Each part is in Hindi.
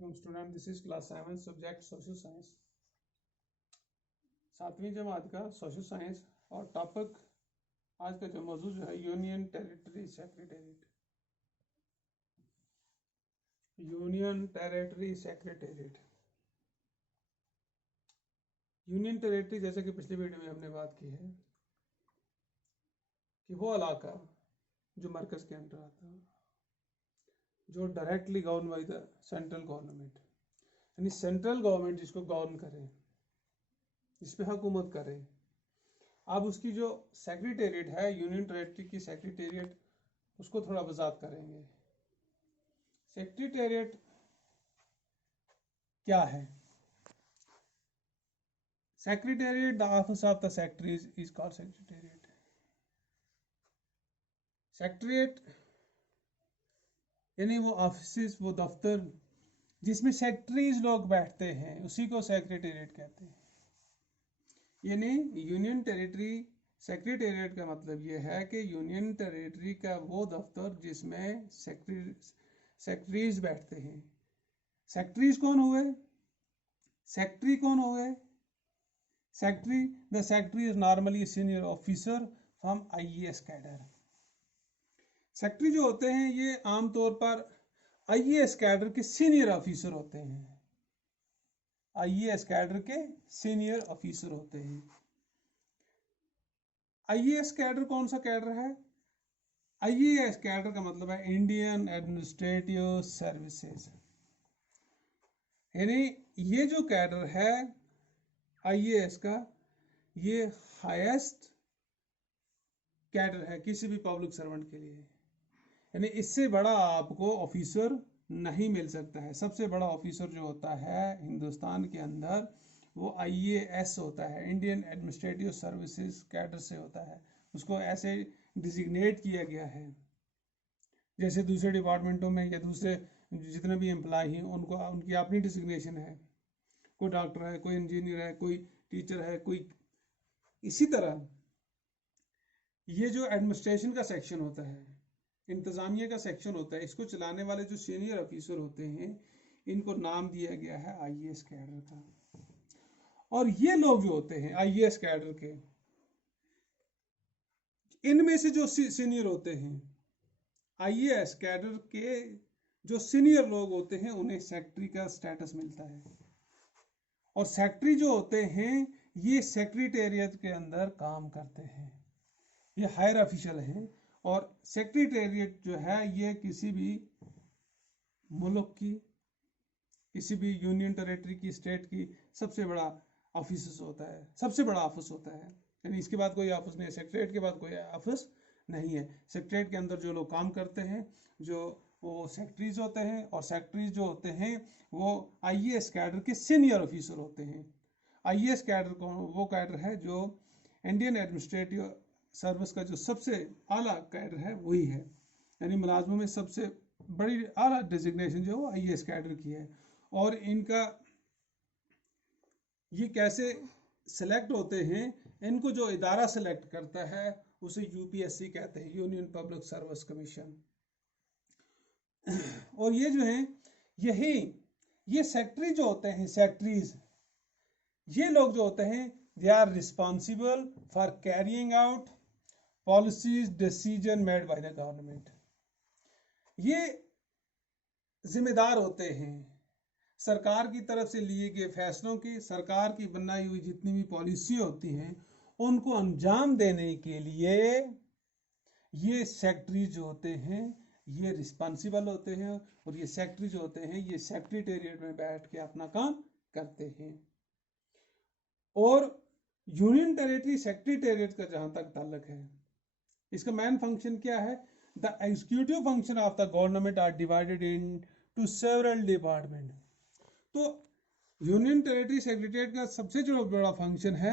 वालेकुम student, this is class 7 subject social science, 7वीं जमात का सोशल साइंस। और टॉपिक आज का जो मौजूद है union territory secretariat. Union territory secretariat, union territory जैसे कि पिछली वीडियो में हमने बात की है कि वो इलाका जो मरकज़ के अंदर आता है, जो directly govern by the central government, यानी सेंट्रल गवर्नमेंट जिसको गवर्न करे, जिस पे हुकूमत करे। अब उसकी जो सेक्रेटेरिएट है, यूनियन टेरिटरी की सेक्रेटेरिएट, उसको थोड़ा वजात करेंगे। सेक्रेटेरिएट क्या है? Secretariat, the office of the secretary is called secretariat. Secretariat यानी वो ऑफिस, वो दफ्तर जिसमें सेक्रेटरीज लोग बैठते हैं, उसी को सेक्रेटेरिएट कहते हैं। यानी यूनियन टेरिटरी सेक्रेटेरिएट का मतलब ये है कि यूनियन टेरिटरी का वो दफ्तर जिसमें सेक्रेटरीज बैठते हैं। सेक्रेटरीज कौन हुए? सेक्रेटरी कौन हुए? Secretary, the secretary is normally senior officer from IAS cadre. Secretary जो होते हैं ये आमतौर पर आईएएस कैडर के सीनियर ऑफिसर होते हैं। आईएएस कैडर के सीनियर ऑफिसर होते हैं। आईएएस कैडर कौन सा कैडर है? आईएएस कैडर का मतलब है इंडियन एडमिनिस्ट्रेटिव सर्विसेज। यानी ये जो कैडर है आईएएस का, ये हाईएस्ट कैडर है किसी भी पब्लिक सर्वेंट के लिए। यानी इससे बड़ा आपको ऑफिसर नहीं मिल सकता है। सबसे बड़ा ऑफिसर जो होता है हिंदुस्तान के अंदर वो आईएएस होता है, इंडियन एडमिनिस्ट्रेटिव सर्विसेज कैडर से होता है। उसको ऐसे डिजिग्नेट किया गया है। जैसे दूसरे डिपार्टमेंटों में या दूसरे जितने भी एम्प्लॉय हैं उनको उनकी अपनी डिजिग्नेशन है। कोई डॉक्टर है, कोई इंजीनियर है, कोई टीचर है, कोई। इसी तरह ये जो एडमिनिस्ट्रेशन का सेक्शन होता है, इंतजामिया का सेक्शन होता है, इसको चलाने वाले जो सीनियर ऑफिसर होते हैं इनको नाम दिया गया है आईएएस कैडर का। और ये लोग जो होते हैं आईएएस कैडर के, इनमें से जो सीनियर होते हैं आईएएस कैडर के, जो सीनियर लोग होते हैं उन्हें सेक्रेटरी का स्टेटस मिलता है। और सेक्रेटरी जो होते हैं ये सेक्रेटेरिएट के अंदर काम करते हैं, ये हायर ऑफिशियल हैं। और सेक्रेटेरिएट जो है ये किसी भी मुल्क की, किसी भी यूनियन टेरिटरी की, स्टेट की सबसे बड़ा ऑफिस होता है, सबसे बड़ा ऑफिस होता है। यानी इसके बाद कोई ऑफिस नहीं है, सेक्रेटेरिएट के बाद कोई ऑफिस नहीं है। सेक्रेटेरिएट के अंदर जो लोग काम करते हैं जो वो सेक्रेटरीज होते हैं, और सेक्रेटरीज जो होते हैं वो आईएएस कैडर के सीनियर ऑफिसर होते हैं। आईएएस कैडर को वो कैडर है जो इंडियन एडमिनिस्ट्रेटिव सर्विस का जो सबसे आला कैडर है वही है। यानी मुलाजमों में सबसे बड़ी आला डिजिग्नेशन जो आईएएस कैडर की है। और इनका ये कैसे सेलेक्ट होते हैं, इनको जो इदारा सेलेक्ट करता है उसे यूपीएससी कहते हैं, यूनियन पब्लिक सर्विस कमीशन। और ये जो है यही ये सेक्रेटरी जो होते हैं, सेक्रेटरीज, ये लोग जो होते हैं they are responsible for carrying out policies decision made by the government. ये जिम्मेदार होते हैं सरकार की तरफ से लिए गए फैसलों की, सरकार की बनाई हुई जितनी भी पॉलिसी होती हैं उनको अंजाम देने के लिए ये सेक्रेटरी जो होते हैं ये रिस्पॉन्सिबल होते हैं। और ये सेक्रेटरी जो होते हैं ये सेक्रेटेरिएट में बैठ के अपना काम करते हैं। और यूनियन टेरिटरी सेक्रेटेरिएट का जहां तक ताल्लुक है, इसका मेन फंक्शन क्या है? The executive function of the government are divided into several department. तो यूनियन टेरिटरी सेक्रेटेरिएट का सबसे जो बड़ा फंक्शन है,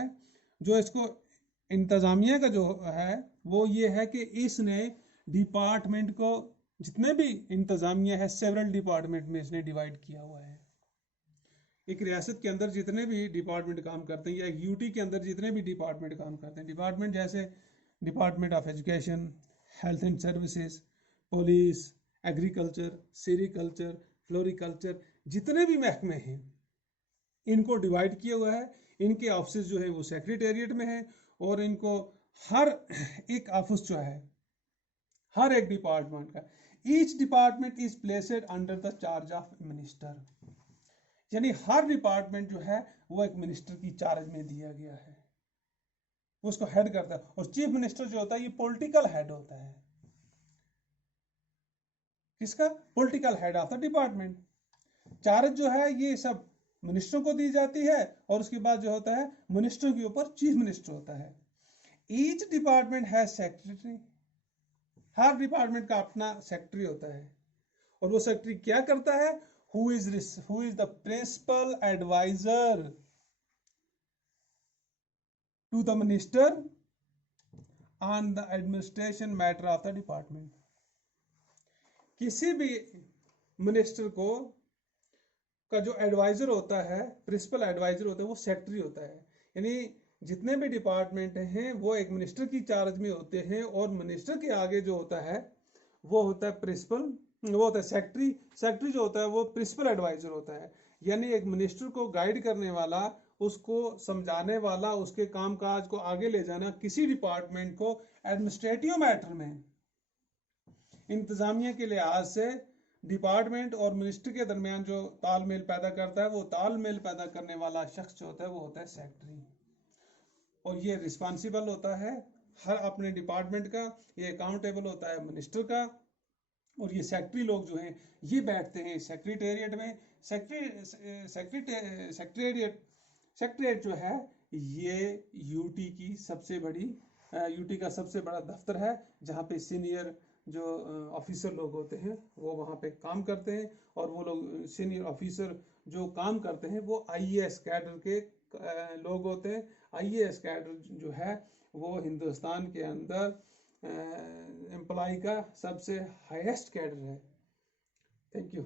जो इसको इंतजामिया का जो है वो ये है कि इसने डिपार्टमेंट को, जितने भी इंतजामिया है सेवरल डिपार्टमेंट में इसने डिवाइड किया हुआ है। एक रियासत के अंदर जितने भी डिपार्टमेंट काम करते हैं या एक यूटी के अंदर जितने भी डिपार्टमेंट काम करते हैं, डिपार्टमेंट जैसे department of education, health and services, police, agriculture, sericulture, floriculture, जितने भी महकमे हैं इनको डिवाइड किया हुआ है। इनके ऑफिस जो है वो सेक्रेटेरिएट में है, और इनको हर एक ऑफिस जो है हर एक डिपार्टमेंट का, each department is placid under the charge of minister, यानी हर डिपार्टमेंट जो है वो एक मिनिस्टर की चार्ज में दिया गया है, उसको हेड करता है। और चीफ मिनिस्टर जो होता है ये पॉलिटिकल हेड होता है, किसका? Political head of the department. Charge जो है ये सब मिनिस्टर को दी जाती है, और उसके बाद जो होता है मिनिस्टर के ऊपर चीफ मिनिस्टर होता है। ईच डिपार्टमेंट है सेक्रेटरी, हर डिपार्टमेंट का अपना सेक्रेटरी होता है, और वो सेक्रेटरी क्या करता है? Who is the principal adviser to the minister on the administration matter of the department. किसी भी मिनिस्टर को का जो एडवाइजर होता है, प्रिंसिपल एडवाइजर होता है, वो सेक्रेटरी होता है। यानी जितने भी डिपार्टमेंट हैं वो एक मिनिस्टर की चार्ज में होते हैं, और मिनिस्टर के आगे जो होता है वो होता है प्रिंसिपल, वो होता है सेक्रेटरी। सेक्रेटरी जो होता है वो प्रिंसिपल एडवाइजर होता है, यानी एक मिनिस्टर को गाइड करने वाला, उसको समझाने वाला, उसके कामकाज को आगे ले जाना, किसी डिपार्टमेंट को एडमिनिस्ट्रेटिव मैटर में इंतजामिया के लिहाज से डिपार्टमेंट और मिनिस्टर के दरमियान जो तालमेल पैदा करता है, वो तालमेल पैदा करने वाला शख्स जो होता है वो होता है सेक्रेटरी। और ये रिस्पॉन्सिबल होता है हर अपने डिपार्टमेंट का, ये अकाउंटेबल होता है मिनिस्टर का। और ये सेक्रेटरी लोग जो हैं ये बैठते हैं सेक्रेटेरिएट में। सेक्रेटेरिएट जो है ये यूटी की सबसे बड़ी यूटी का सबसे बड़ा दफ्तर है, जहाँ पे सीनियर जो ऑफिसर लोग होते हैं वो वहाँ पे काम करते हैं। और वो लोग सीनियर ऑफिसर जो काम करते हैं वो आईएएस कैडर के लोग होते हैं। आईएएस कैडर जो है वो हिंदुस्तान के अंदर एम्प्लॉय का सबसे हाईएस्ट कैडर है। Thank you.